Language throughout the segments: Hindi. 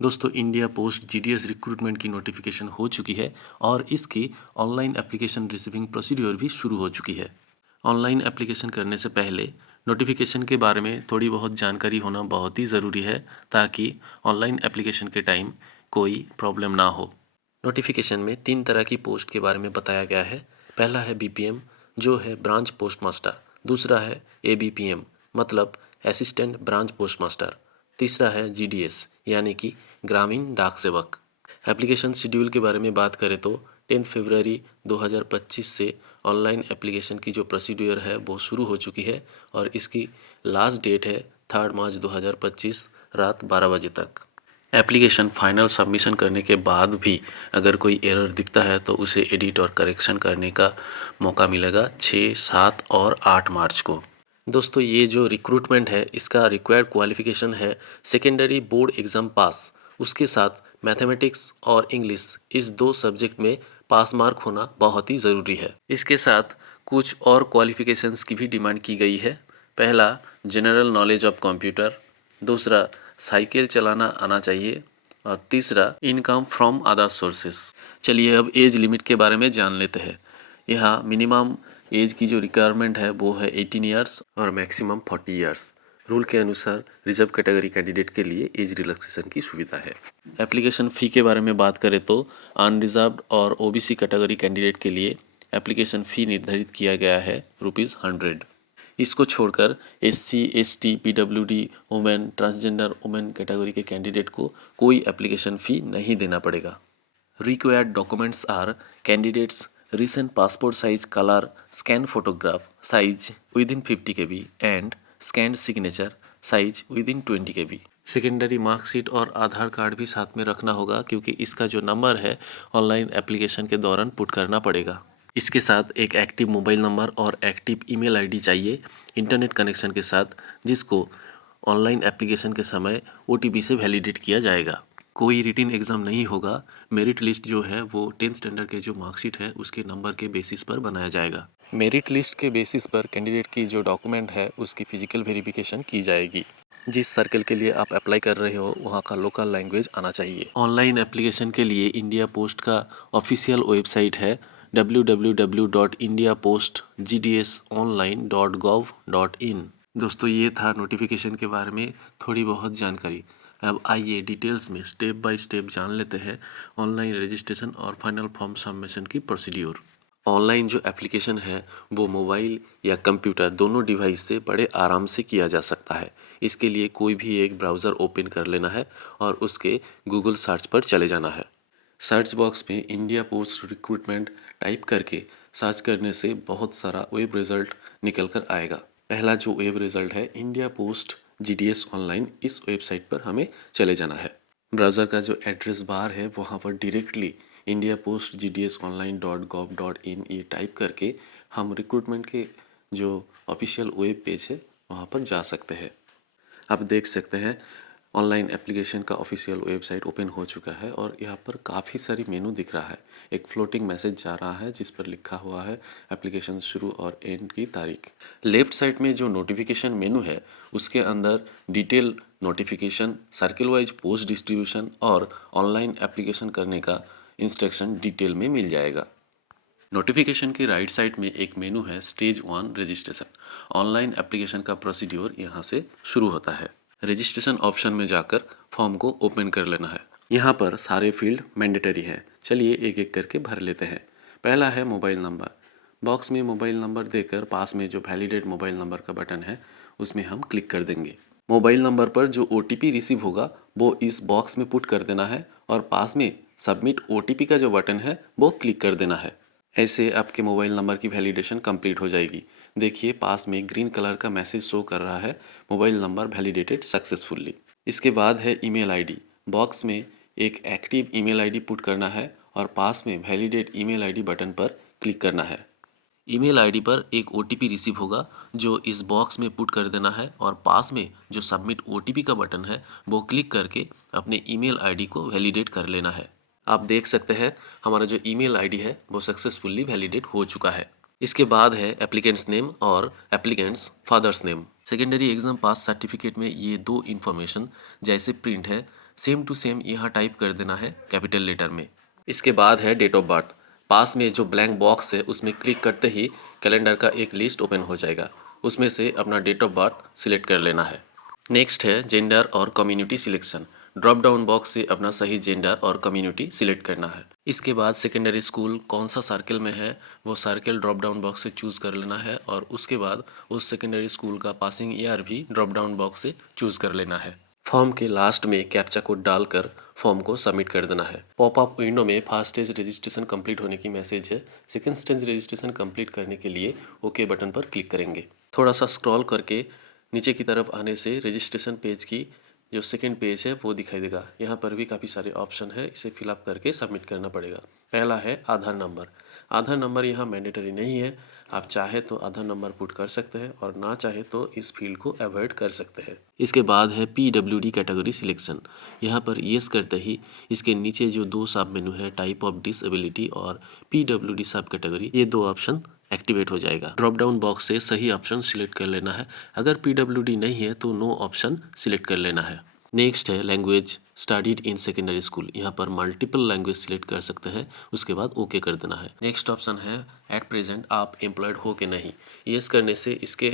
दोस्तों इंडिया पोस्ट जीडीएस रिक्रूटमेंट की नोटिफिकेशन हो चुकी है और इसकी ऑनलाइन एप्लीकेशन रिसीविंग प्रोसीड्योर भी शुरू हो चुकी है। ऑनलाइन एप्लीकेशन करने से पहले नोटिफिकेशन के बारे में थोड़ी बहुत जानकारी होना बहुत ही ज़रूरी है ताकि ऑनलाइन एप्लीकेशन के टाइम कोई प्रॉब्लम ना हो। नोटिफिकेशन में 3 तरह की पोस्ट के बारे में बताया गया है। पहला है बीपीएम जो है ब्रांच पोस्ट मास्टर, दूसरा है एबीपीएम मतलब असिस्टेंट ब्रांच पोस्ट मास्टर, तीसरा है जीडीएस यानी कि ग्रामीण डाक सेवक। एप्लीकेशन शेड्यूल के बारे में बात करें तो 10 फरवरी 2025 से ऑनलाइन एप्लीकेशन की जो प्रोसीड्यूर है वो शुरू हो चुकी है और इसकी लास्ट डेट है 3 मार्च 2025 रात 12 बजे तक। एप्लीकेशन फाइनल सबमिशन करने के बाद भी अगर कोई एरर दिखता है तो उसे एडिट और करेक्शन करने का मौका मिलेगा 6, 7 और 8 मार्च को। दोस्तों ये जो रिक्रूटमेंट है इसका रिक्वायर्ड क्वालिफिकेशन है सेकेंडरी बोर्ड एग्ज़ाम पास, उसके साथ मैथमेटिक्स और इंग्लिश इस 2 सब्जेक्ट में पास मार्क होना बहुत ही ज़रूरी है। इसके साथ कुछ और क्वालिफिकेशंस की भी डिमांड की गई है। पहला जनरल नॉलेज ऑफ कंप्यूटर, दूसरा साइकिल चलाना आना चाहिए और तीसरा इनकम फ्रॉम अदर सोर्सेस। चलिए अब एज लिमिट के बारे में जान लेते हैं। यहाँ मिनिमम एज की जो रिक्वायरमेंट है वो है 18 ईयर्स और मैक्सिमम 40 ईयर्स। रूल के अनुसार रिजर्व कैटेगरी कैंडिडेट के लिए एज रिलैक्सेशन की सुविधा है। एप्लीकेशन फ़ी के बारे में बात करें तो अनरिजर्व्ड और ओबीसी कैटेगरी कैंडिडेट के लिए एप्लीकेशन फ़ी निर्धारित किया गया है ₹100। इसको छोड़कर SC, ST, PWD, women, transgender women category के कैंडिडेट को कोई एप्लीकेशन फ़ी नहीं देना पड़ेगा। Required documents are candidates recent passport size color scan photograph size within 50 kb and scanned signature size within 20 kb। Secondary marksheet और आधार कार्ड भी साथ में रखना होगा क्योंकि इसका जो नंबर है ऑनलाइन एप्लीकेशन के दौरान पुट करना पड़ेगा। इसके साथ एक एक्टिव मोबाइल नंबर और एक्टिव ईमेल आईडी चाहिए इंटरनेट कनेक्शन के साथ, जिसको ऑनलाइन एप्लीकेशन के समय ओटीपी से वैलिडेट किया जाएगा। कोई रिटिन एग्ज़ाम नहीं होगा। मेरिट लिस्ट जो है वो 10th स्टैंडर्ड के जो मार्कशीट है उसके नंबर के बेसिस पर बनाया जाएगा। मेरिट लिस्ट के बेसिस पर कैंडिडेट की जो डॉक्यूमेंट है उसकी फ़िजिकल वेरिफिकेशन की जाएगी। जिस सर्कल के लिए आप अप्लाई कर रहे हो वहाँ का लोकल लैंग्वेज आना चाहिए। ऑनलाइन एप्लीकेशन के लिए इंडिया पोस्ट का ऑफिशियल वेबसाइट है www.indiapostgdsonline.gov.in। दोस्तों ये था नोटिफिकेशन के बारे में थोड़ी बहुत जानकारी। अब आइए डिटेल्स में स्टेप बाय स्टेप जान लेते हैं ऑनलाइन रजिस्ट्रेशन और फाइनल फॉर्म सबमिशन की प्रोसीड्यूर। ऑनलाइन जो एप्लीकेशन है वो मोबाइल या कंप्यूटर दोनों डिवाइस से बड़े आराम से किया जा सकता है। इसके लिए कोई भी एक ब्राउज़र ओपन कर लेना है और उसके गूगल सर्च पर चले जाना है। सर्च बॉक्स में इंडिया पोस्ट रिक्रूटमेंट टाइप करके सर्च करने से बहुत सारा वेब रिज़ल्ट निकल कर आएगा। पहला जो वेब रिज़ल्ट है इंडिया पोस्ट जीडीएस ऑनलाइन, इस वेबसाइट पर हमें चले जाना है। ब्राउज़र का जो एड्रेस बार है वहाँ पर directly India post GDS online.gov.in ये टाइप करके हम रिक्रूटमेंट के जो ऑफिशियल वेब पेज है वहाँ पर जा सकते हैं। आप देख सकते हैं ऑनलाइन एप्लीकेशन का ऑफिशियल वेबसाइट ओपन हो चुका है और यहाँ पर काफ़ी सारी मेनू दिख रहा है। एक फ्लोटिंग मैसेज जा रहा है जिस पर लिखा हुआ है एप्लीकेशन शुरू और एंड की तारीख। लेफ्ट साइड में जो नोटिफिकेशन मेनू है उसके अंदर detail notification, circle wise post distribution और ऑनलाइन एप्लीकेशन करने का इंस्ट्रक्शन डिटेल में मिल जाएगा। नोटिफिकेशन के राइट साइड में एक मेनू है स्टेज 1 रजिस्ट्रेशन। ऑनलाइन एप्लीकेशन का प्रोसीड्योर यहाँ से शुरू होता है। रजिस्ट्रेशन ऑप्शन में जाकर फॉर्म को ओपन कर लेना है। यहाँ पर सारे फील्ड मैंडेटरी है। चलिए एक एक करके भर लेते हैं। पहला है मोबाइल नंबर। बॉक्स में मोबाइल नंबर देकर पास में जो वैलिडेट मोबाइल नंबर का बटन है उसमें हम क्लिक कर देंगे। मोबाइल नंबर पर जो ओटीपी रिसीव होगा वो इस बॉक्स में पुट कर देना है और पास में सबमिट ओटीपी का जो बटन है वो क्लिक कर देना है। ऐसे आपके मोबाइल नंबर की वैलिडेशन कंप्लीट हो जाएगी। देखिए पास में ग्रीन कलर का मैसेज शो कर रहा है मोबाइल नंबर वैलिडेटेड सक्सेसफुली। इसके बाद है ईमेल आईडी। बॉक्स में एक एक्टिव ईमेल आईडी पुट करना है और पास में वैलिडेट ईमेल आईडी बटन पर क्लिक करना है। ईमेल आईडी पर एक ओटीपी रिसीव होगा जो इस बॉक्स में पुट कर देना है और पास में जो सबमिट ओटीपी का बटन है वो क्लिक करके अपने ईमेल आईडी को वैलिडेट कर लेना है। आप देख सकते हैं हमारा जो ईमेल आईडी है वो सक्सेसफुली वैलिडेट हो चुका है। इसके बाद है एप्लीकेंट्स नेम और applicants father's name. Secondary exam पास सर्टिफिकेट में ये दो इन्फॉर्मेशन जैसे प्रिंट है सेम टू सेम यहाँ टाइप कर देना है कैपिटल लेटर में। इसके बाद है डेट ऑफ बर्थ। पास में जो ब्लैंक बॉक्स है उसमें क्लिक करते ही कैलेंडर का एक लिस्ट ओपन हो जाएगा, उसमें से अपना डेट ऑफ बर्थ सिलेक्ट कर लेना है। नेक्स्ट है जेंडर और community selection. Drop down box से अपना सही जेंडर और कम्युनिटी सिलेक्ट करना है। इसके बाद सेकेंडरी स्कूल कौन सा सर्कल में है वो सर्कल ड्रॉप डाउन बॉक्स से चूज़ कर लेना है, और उसके बाद उस सेकेंडरी स्कूल का पासिंग ईयर भी ड्रॉप डाउन बॉक्स से चूज़ कर लेना है। फॉर्म के लास्ट में कैप्चा कोड डालकर फॉर्म को सबमिट कर देना है। पॉपअप विंडो में फर्स्ट स्टेज रजिस्ट्रेशन कंप्लीट होने की मैसेज है। सेकंड स्टेज रजिस्ट्रेशन कंप्लीट करने के लिए ओके बटन पर क्लिक करेंगे। थोड़ा सा स्क्रॉल करके नीचे की तरफ आने से रजिस्ट्रेशन पेज की जो सेकंड पेज है वो दिखाई देगा। यहाँ पर भी काफ़ी सारे ऑप्शन है, इसे फिलअप करके सबमिट करना पड़ेगा। पहला है आधार नंबर। आधार नंबर यहाँ मैंडेटरी नहीं है, आप चाहे तो आधार नंबर पुट कर सकते हैं और ना चाहे तो इस फील्ड को अवॉइड कर सकते हैं। इसके बाद है PWD कैटेगरी सिलेक्शन। यहाँ पर येस करते ही इसके नीचे जो दो सब मेनू है टाइप ऑफ डिसेबिलिटी और PWD सब कैटेगरी, ये दो ऑप्शन एक्टिवेट हो जाएगा। ड्रॉप डाउन बॉक्स से सही ऑप्शन सिलेक्ट कर लेना है। अगर PWD नहीं है तो नो ऑप्शन सिलेक्ट कर लेना है। नेक्स्ट है language studied in secondary school. यहाँ पर मल्टीपल लैंग्वेज सिलेक्ट कर सकते हैं, उसके बाद ओके कर देना है। नेक्स्ट ऑप्शन है एट प्रेजेंट आप एम्प्लॉयड हो कि नहीं। येस करने से इसके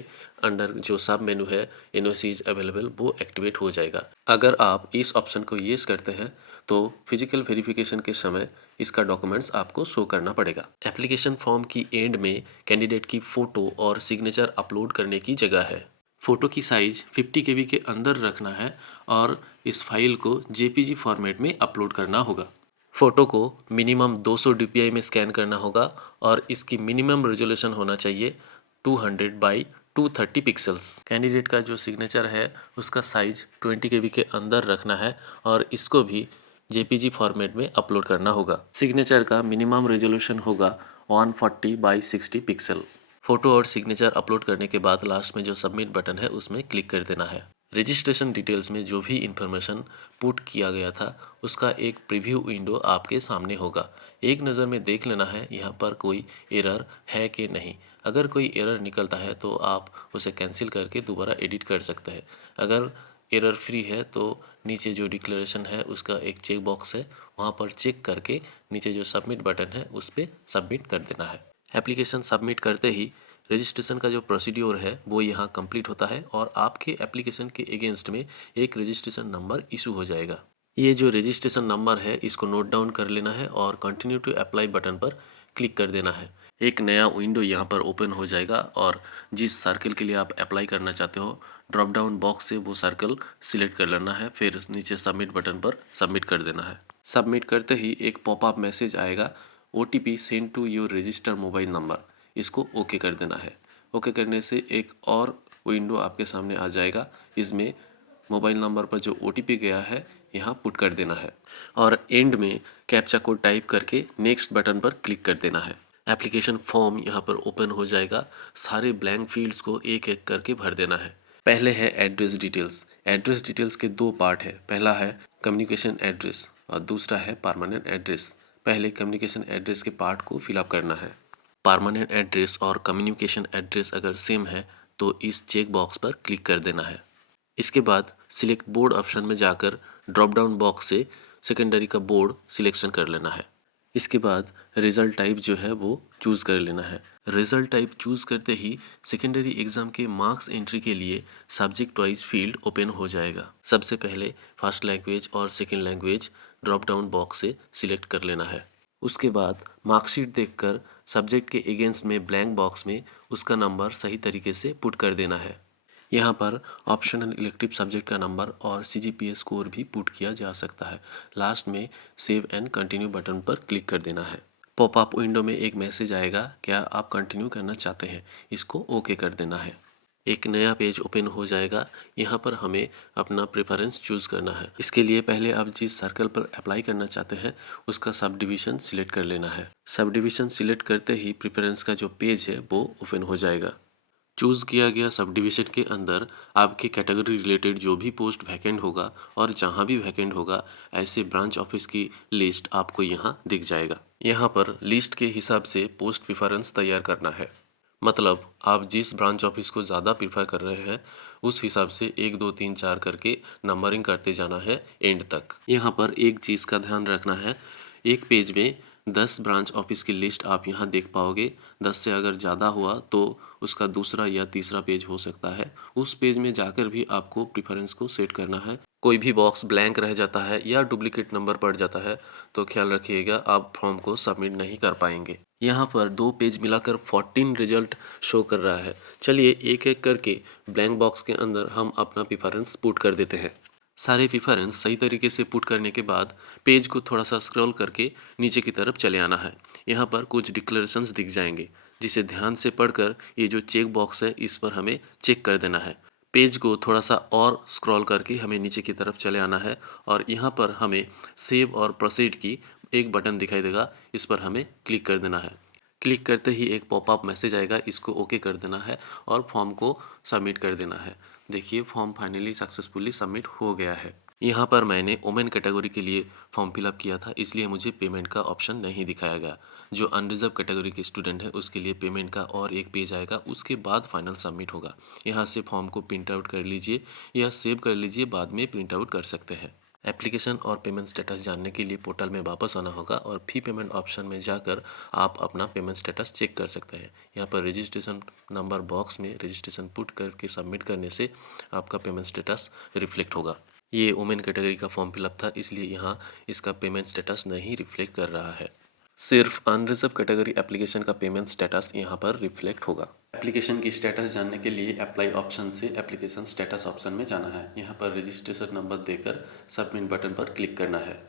अंडर जो सब मेनू है NOC इज अवेलेबल वो एक्टिवेट हो जाएगा। अगर आप इस ऑप्शन को येस करते हैं तो फिजिकल वेरिफिकेशन के समय इसका डॉक्यूमेंट्स आपको शो करना पड़ेगा। एप्लीकेशन फॉर्म की एंड में कैंडिडेट की फ़ोटो और सिग्नेचर अपलोड करने की जगह है। फ़ोटो की साइज़ 50 KB के अंदर रखना है और इस फाइल को JPG फॉर्मेट में अपलोड करना होगा। फ़ोटो को मिनिमम 200 DPI में स्कैन करना होगा और इसकी मिनिमम रेजोल्यूशन होना चाहिए 200 बाई 230 पिक्सल्स। कैंडिडेट का जो सिग्नेचर है उसका साइज 20 KB के अंदर रखना है और इसको भी JPG फॉर्मेट में अपलोड करना होगा। सिग्नेचर का मिनिमम रेजोल्यूशन होगा 140 बाई 60 पिक्सल। फ़ोटो और सिग्नेचर अपलोड करने के बाद लास्ट में जो सबमिट बटन है उसमें क्लिक कर देना है। रजिस्ट्रेशन डिटेल्स में जो भी इंफॉर्मेशन पुट किया गया था उसका एक प्रीव्यू विंडो आपके सामने होगा। एक नज़र में देख लेना है यहाँ पर कोई एरर है कि नहीं। अगर कोई एरर निकलता है तो आप उसे कैंसिल करके दोबारा एडिट कर सकते हैं। अगर एरर फ्री है तो नीचे जो डिक्लेरेशन है उसका एक चेक बॉक्स है, वहाँ पर चेक करके नीचे जो सबमिट बटन है उस पर सबमिट कर देना है। एप्लीकेशन सबमिट करते ही रजिस्ट्रेशन का जो प्रोसीड्योर है वो यहाँ कंप्लीट होता है और आपके एप्लीकेशन के अगेंस्ट में एक रजिस्ट्रेशन नंबर इशू हो जाएगा। ये जो रजिस्ट्रेशन नंबर है इसको नोट डाउन कर लेना है और कंटिन्यू टू अप्लाई बटन पर क्लिक कर देना है। एक नया विंडो यहाँ पर ओपन हो जाएगा और जिस सर्कल के लिए आप अप्लाई करना चाहते हो ड्रॉप डाउन बॉक्स से वो सर्कल सिलेक्ट कर लेना है, फिर नीचे सबमिट बटन पर सबमिट कर देना है। सबमिट करते ही एक पॉपअप मैसेज आएगा, OTP send to your register mobile number. इसको ओके कर देना है। ओके करने से एक और विंडो आपके सामने आ जाएगा, इसमें मोबाइल नंबर पर जो OTP गया है यहाँ पुट कर देना है और एंड में कैप्चा कोड टाइप करके नेक्स्ट बटन पर क्लिक कर देना है। एप्लीकेशन फॉर्म यहाँ पर ओपन हो जाएगा। सारे ब्लैंक फील्ड्स को एक एक करके भर देना है। पहले है एड्रेस डिटेल्स। एड्रेस डिटेल्स के दो पार्ट है, पहला है कम्युनिकेशन एड्रेस और दूसरा है परमानेंट एड्रेस। पहले कम्युनिकेशन एड्रेस के पार्ट को फिलअप करना है। परमानेंट एड्रेस और कम्युनिकेशन एड्रेस अगर सेम है तो इस चेक बॉक्स पर क्लिक कर देना है। इसके बाद सिलेक्ट बोर्ड ऑप्शन में जाकर ड्रॉप डाउन बॉक्स से सेकेंडरी का बोर्ड सिलेक्शन कर लेना है। इसके बाद रिजल्ट टाइप जो है वो चूज़ कर लेना है। रिजल्ट टाइप चूज़ करते ही सेकेंडरी एग्ज़ाम के मार्क्स एंट्री के लिए सब्जेक्ट वाइज फील्ड ओपन हो जाएगा। सबसे पहले फर्स्ट लैंग्वेज और second language drop down box से सिलेक्ट कर लेना है। उसके बाद मार्कशीट देखकर सब्जेक्ट के अगेंस्ट में ब्लैंक बॉक्स में उसका नंबर सही तरीके से पुट कर देना है। यहाँ पर ऑप्शनल इलेक्टिव सब्जेक्ट का नंबर और CGPA स्कोर भी पुट किया जा सकता है। लास्ट में सेव एंड कंटिन्यू बटन पर क्लिक कर देना है। पॉपअप विंडो में एक मैसेज आएगा, क्या आप कंटिन्यू करना चाहते हैं, इसको ओके कर देना है। एक नया पेज ओपन हो जाएगा। यहाँ पर हमें अपना प्रेफरेंस चूज़ करना है। इसके लिए पहले आप जिस सर्कल पर अप्लाई करना चाहते हैं उसका सब डिवीज़न सिलेक्ट कर लेना है। सब डिवीज़न सिलेक्ट करते ही प्रेफरेंस का जो पेज है वो ओपन हो जाएगा। चूज़ किया गया सब डिवीज़न के अंदर आपके कैटेगरी रिलेटेड जो भी पोस्ट वैकेंट होगा और जहाँ भी वैकेंट होगा ऐसे ब्रांच ऑफिस की लिस्ट आपको यहाँ दिख जाएगा। यहाँ पर लिस्ट के हिसाब से पोस्ट प्रेफरेंस तैयार करना है। मतलब आप जिस ब्रांच ऑफिस को ज़्यादा प्रीफर कर रहे हैं उस हिसाब से 1 2 3 4 करके नंबरिंग करते जाना है एंड तक। यहाँ पर एक चीज़ का ध्यान रखना है, एक पेज में 10 ब्रांच ऑफिस की लिस्ट आप यहाँ देख पाओगे। 10 से अगर ज़्यादा हुआ तो उसका दूसरा या तीसरा पेज हो सकता है। उस पेज में जाकर भी आपको प्रेफरेंस को सेट करना है। कोई भी बॉक्स ब्लैंक रह जाता है या डुप्लीकेट नंबर पड़ जाता है तो ख्याल रखिएगा, आप फॉर्म को सबमिट नहीं कर पाएंगे। यहाँ पर 2 पेज मिलाकर 14 रिजल्ट शो कर रहा है। चलिए एक एक करके ब्लैंक बॉक्स के अंदर हम अपना प्रेफरेंस पुट कर देते हैं। सारे प्रेफरेंस सही तरीके से पुट करने के बाद पेज को थोड़ा सा स्क्रॉल करके नीचे की तरफ चले आना है। यहाँ पर कुछ डिक्लेरेशंस दिख जाएंगे जिसे ध्यान से पढ़कर ये जो चेक बॉक्स है इस पर हमें चेक कर देना है। पेज को थोड़ा सा और स्क्रॉल करके हमें नीचे की तरफ चले आना है और यहाँ पर हमें सेव और प्रोसीड की एक बटन दिखाई देगा, इस पर हमें क्लिक कर देना है। क्लिक करते ही एक पॉपअप मैसेज आएगा, इसको ओके कर देना है और फॉर्म को सबमिट कर देना है। देखिए फॉर्म फाइनली सक्सेसफुली सबमिट हो गया है। यहाँ पर मैंने वुमेन कैटेगरी के लिए फॉर्म फिलअप किया था, इसलिए मुझे पेमेंट का ऑप्शन नहीं दिखाया गया। जो अनरिजर्व कैटेगरी के स्टूडेंट है उसके लिए पेमेंट का और एक पेज आएगा, उसके बाद फाइनल सबमिट होगा। यहाँ से फॉर्म को प्रिंट आउट कर लीजिए या सेव कर लीजिए, बाद में प्रिंट आउट कर सकते हैं। एप्लीकेशन और पेमेंट स्टेटस जानने के लिए पोर्टल में वापस आना होगा और फी पेमेंट ऑप्शन में जाकर आप अपना पेमेंट स्टेटस चेक कर सकते हैं। यहाँ पर रजिस्ट्रेशन नंबर बॉक्स में रजिस्ट्रेशन पुट करके सबमिट करने से आपका पेमेंट स्टेटस रिफ्लेक्ट होगा। ये वुमेन कैटेगरी का फॉर्म फिलअप था, इसलिए यहाँ इसका पेमेंट स्टेटस नहीं रिफ्लेक्ट कर रहा है। सिर्फ अनरिजर्व कैटेगरी एप्लीकेशन का पेमेंट स्टेटस यहाँ पर रिफ्लेक्ट होगा। एप्लीकेशन की स्टेटस जानने के लिए अप्लाई ऑप्शन से एप्लीकेशन स्टेटस ऑप्शन में जाना है। यहाँ पर रजिस्ट्रेशन नंबर देकर सबमिट बटन पर क्लिक करना है।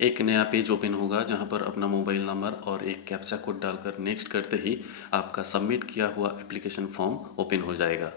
एक नया पेज ओपन होगा जहाँ पर अपना मोबाइल नंबर और एक कैप्चा कोड डालकर नेक्स्ट करते ही आपका सबमिट किया हुआ एप्लीकेशन फॉर्म ओपन हो जाएगा।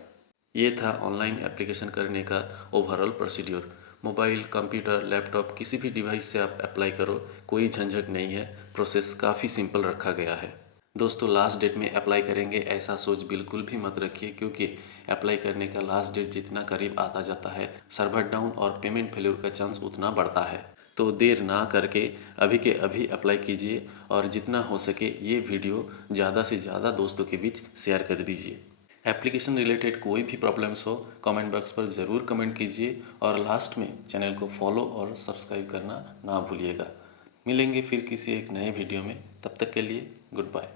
ये था ऑनलाइन एप्लीकेशन करने का overall procedure. Mobile, computer, laptop किसी भी डिवाइस से आप अप्लाई करो, कोई झंझट नहीं है। प्रोसेस काफ़ी सिंपल रखा गया है। दोस्तों लास्ट डेट में अप्लाई करेंगे ऐसा सोच बिल्कुल भी मत रखिए, क्योंकि अप्लाई करने का लास्ट डेट जितना करीब आता जाता है सर्वर डाउन और पेमेंट फेल्योर का चांस उतना बढ़ता है। तो देर ना करके अभी के अभी अप्लाई कीजिए और जितना हो सके ये वीडियो ज़्यादा से ज़्यादा दोस्तों के बीच शेयर कर दीजिए। एप्लीकेशन रिलेटेड कोई भी प्रॉब्लम्स हो कमेंट बॉक्स पर ज़रूर कमेंट कीजिए और लास्ट में चैनल को फॉलो और सब्सक्राइब करना ना भूलिएगा। मिलेंगे फिर किसी एक नए वीडियो में, तब तक के लिए गुड बाय।